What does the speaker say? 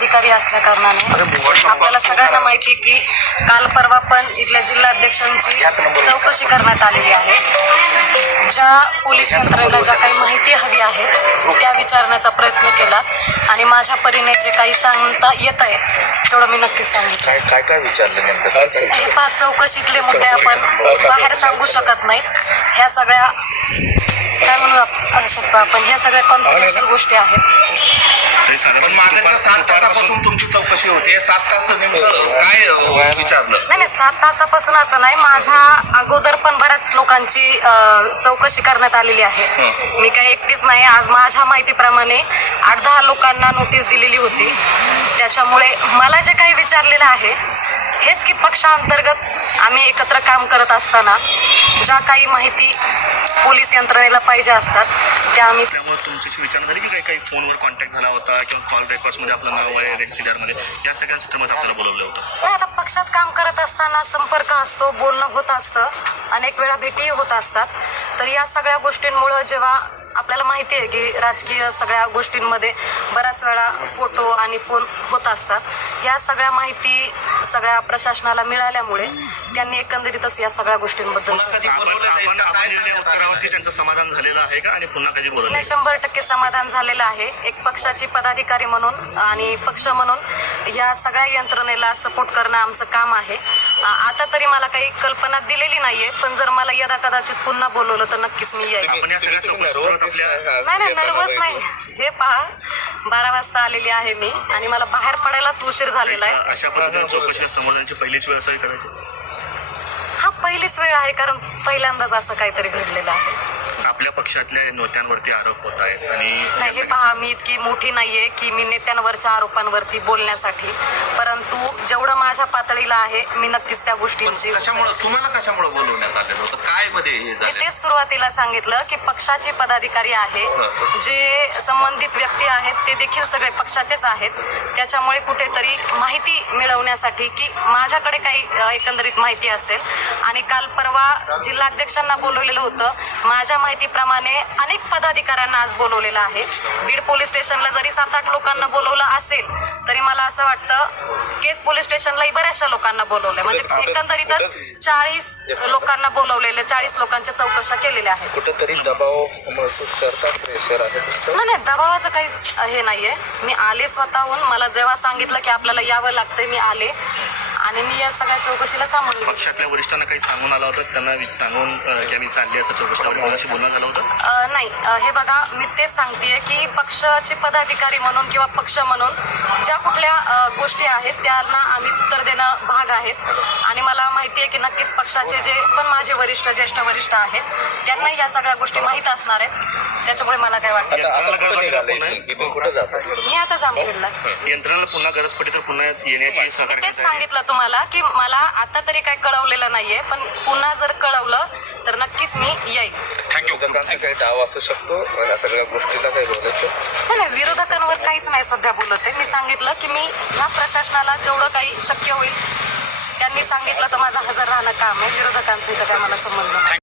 पदाधिकारी असल्या कारणाने आपल्याला सगळ्यांना माहिती आहे की काल परवा पण इथल्या जिल्हाध्यक्षांची. चौकशी करण्यात आलेली आहे. ज्या पोलीस यंत्रणेला ज्या काही माहिती हवी आहे त्या विचारण्याचा प्रयत्न केला आणि माझ्या परीने जे काही सांगता येत आहे तेवढं मी नक्कीच सांगितलं. काय काय काय विचारलं नेमकं? काय काय हे पाच चौकशीतले मुद्दे आपण बाहेर सांगू शकत नाहीत. ह्या सगळ्या काय म्हणू शकतो आपण. ह्या सगळ्या कॉन्फिडेन्शियल गोष्टी आहेत. पण मागच्या सात तासापासून तुमची चौकशी होते. सात तास नेमकं काय अ, विचारलं? नाही नाही सात तासापासून असं नाही. माझ्या अगोदर पण बऱ्याच लोकांची अ, चौकशी करण्यात आलेली आहे. मी काही एकटीच नाही. आज माझ्या माहितीप्रमाणे आठ दहा लोकांना नोटीस दिलेली होती. त्याच्यामुळे मला जे काही विचारलेलं आहे हेच की पक्षांतर्गत आम्ही एकत्र काम करत असताना ज्या काही माहिती पोलीस यंत्रणेला पाहिजे असतात त्या आम्ही त्यामुळे तुमच्याशी विचारणा झाली की काही काही फोनवर कॉन्टॅक्ट झाला होता किंवा कॉल रेकॉर्ड्समध्ये आपलं नाव आहे रेसिडरमध्ये या सगळ्या सिस्टममध्ये आपल्याला बोलवलं होतं. नाही आता पक्षात काम करत असताना संपर्क असतो बोलणं होत असतं अनेक वेळा भेटीही होत असतात. तर या सगळ्या गोष्टींमुळं जेव्हा आपल्याला माहिती आहे की राजकीय सगळ्या गोष्टींमध्ये बऱ्याच वेळा फोटो आणि फोन होत असतात. या सगळ्या माहिती सगळ्या प्रशासनाला मिळाल्यामुळे त्यांनी एकंदरीतच या सगळ्या गोष्टींबद्दल त्यांचं समाधान झालेलं आहे का? आणि पुन्हा कधी नाही शंभर टक्के समाधान झालेलं आहे. एक पक्षाची पदाधिकारी म्हणून आणि पक्ष म्हणून या सगळ्या यंत्रणेला सपोर्ट करणं आमचं काम आहे. आता तरी मला काही कल्पना दिलेली नाहीये पण जर मला यदा कदाचित पुन्हा बोलवलं तर नक्कीच मी येईल. नाही नाही नर्वस नाही. हे पहा बारा वाजता आलेली आहे मी आणि मला बाहेर पडायलाच उशीर झालेला आहे. अशा पद्धतीने चौकशीला समाधानाची पहिलीच वेळ असावी करायची? हा पहिलीच वेळ आहे कारण पहिल्यांदाच असं काहीतरी घडलेलं आहे. आपल्या पक्षातल्या नेत्यांवरती आरोप होत आहेत आणि नाही हे पहा मी इतकी मोठी नाहीये की मी नेत्यांवरच्या आरोपांवरती बोलण्यासाठी. परंतु जेवढं माझ्या पातळीला आहे मी नक्कीच त्या गोष्टींची कशामुळं तुम्हाला कशामुळं बोलवण्यात आलेलं होतं काय मध्ये हे मी झालं तेच सुरुवातीला सांगितलं की पक्षाचे पदाधिकारी आहे जे संबंधित व्यक्ती आहेत ते देखील सगळे पक्षाचेच आहेत. त्याच्यामुळे कुठेतरी माहिती मिळवण्यासाठी की माझ्याकडे काही अ, एकंदरीत माहिती असेल. आणि काल परवा जिल्हाध्यक्षांना बोलवलेलं होतं. माझ्या माहितीप्रमाणे अनेक पदाधिकाऱ्यांना आज बोलवलेलं आहे. बीड पोलीस स्टेशनला जरी सात आठ लोकांना बोलवलं असेल असं वाटतं केस पोलीस स्टेशनलाही बऱ्याचशा लोकांना बोलवलंय. म्हणजे एकंदरीतच चाळीस लोकांना बोलवलेले चाळीस लोकांच्या चौकशा केलेल्या आहेत. कुठंतरी दबाव महसूस करतात प्रेशर आहे नाही नाही दबावाचं काहीच हे नाहीये. मी आले स्वतःहून. मला जेव्हा सांगितलं की आपल्याला यावं लागतंय मी आले. आणि मी या सगळ्या चौकशीला सामोरे गेले. पक्षातल्या वरिष्ठांना काही सांगून आला होता? त्यांना वि- सांगून अं, की आम्ही चालली असं चौकशीला. कोणाशी बोलणं झालं होतं? अ, नाही. अ, हे बघा मी तेच सांगतेय की पक्षाचे पदाधिकारी म्हणून किंवा पक्ष म्हणून ज्या कुठल्या अ, गोष्टी आहेत त्यांना आम्ही उत्तर देणं भाग आहेत. आणि मला माहिती आहे की नक्कीच पक्षाचे जे पण माझे वरिष्ठ ज्येष्ठ वरिष्ठ आहेत त्यांनाही या सगळ्या गोष्टी माहीत असणार आहेत. त्याच्यामुळे मला काय वाटतं? आता आता कुठं निघालं इथून इथून कुठं जातात? मी आता जामखेडला. यंत्रणाला पुन्हा गरज पडली तर पुन्हा येण्याची सहकार्य तेच करता येईल. सांगितलं तुम्हाला की मला आता तरी काही कळवलेलं नाहीये पण पुन्हा जर कळवलं तर नक्कीच मी येईल विरोधकांचा काही डाव असू शकतो या सगळ्या गोष्टीला काही बोलायचं? नाही नाही विरोधकांवर काहीच नाही सध्या बोलत आहे. मी सांगितलं की मी ह्या प्रशासनाला जेवढं काही शक्य होईल त्यांनी सांगितलं तर माझं हजर राहणं काम आहे. विरोधकांचं इथं काय मला संबंध नाही.